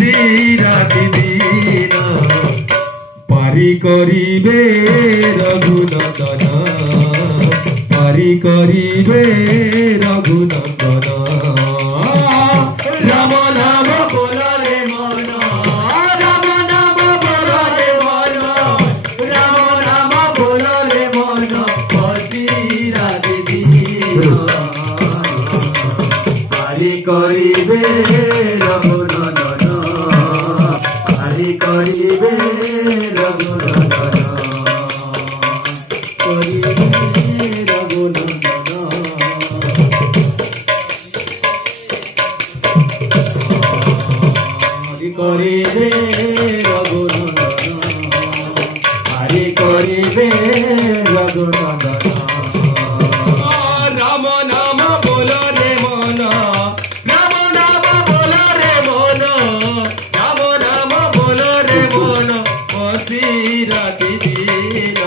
बसी राति दिन पारी करिबे रघुनंदन पारी करिबे रघुनंदन राम नाम बोला रे मन राम नाम बोला रे मन राम नाम बोला रे मन बसी राति दिन पारी करिबे रघुनंदन पारी करिबे रघुनंदन करिबे रघुनंदन करिबे रघुनंदन पारी करिबे रघुनंदन राम नाम बोलो रे मन राम नाम बोलो रे मन राम नाम बोलो रे मन बसी राति दिन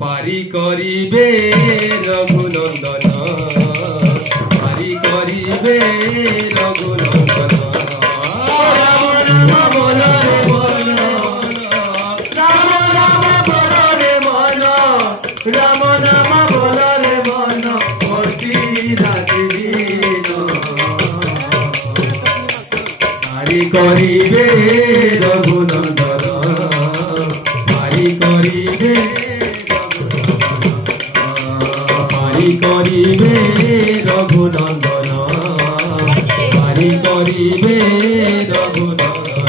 पारी करिबे रघुनंदन पारी करिबे रघुनंदन राम नाम बोलो रे मन राम नाम बोलो रे मन राम नाम बोलो रे मन बसी राति दिन पारी करिबे रघुनंदन पारी करिबे पारी करिबे रघुनंदन पारी करिबे रघुनंदन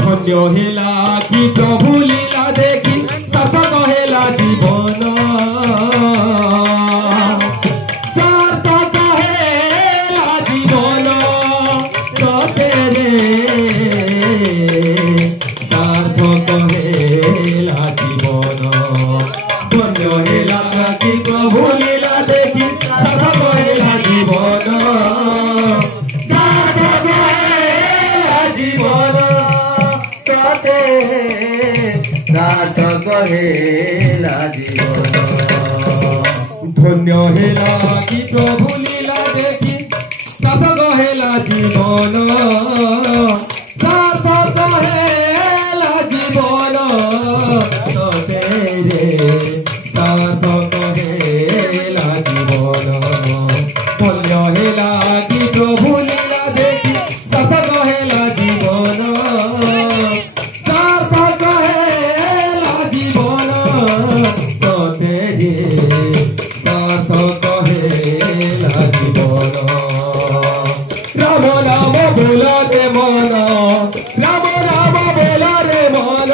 धन्य हेला कि प्रभु लीला देखी सार्थक हेला जीवन सार्थक हेला जीवन सतेरे सार्थक हेला जीवन धन्य हेला कि प्रभु लीला देखी सार्थक हेला जीवन सार्थक हेला जीवन सतेरे सार्थक हेला जीवन धन्य हेला कि प्रभु लीला देखी सार्थक हेला जीवन सार्थक हेला जीवन सतेरे सार्थक हेला जीवन धन्य हेला कि प्रभु लीला देखी सार्थक हेला जीवन सार्थक हेला जीवन सतेरे सार्थक हेला जीवन राम नाम बोला रे मन राम नाम बोला रे मन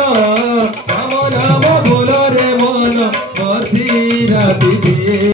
राम नाम बोला रे मन बसी राति दिन।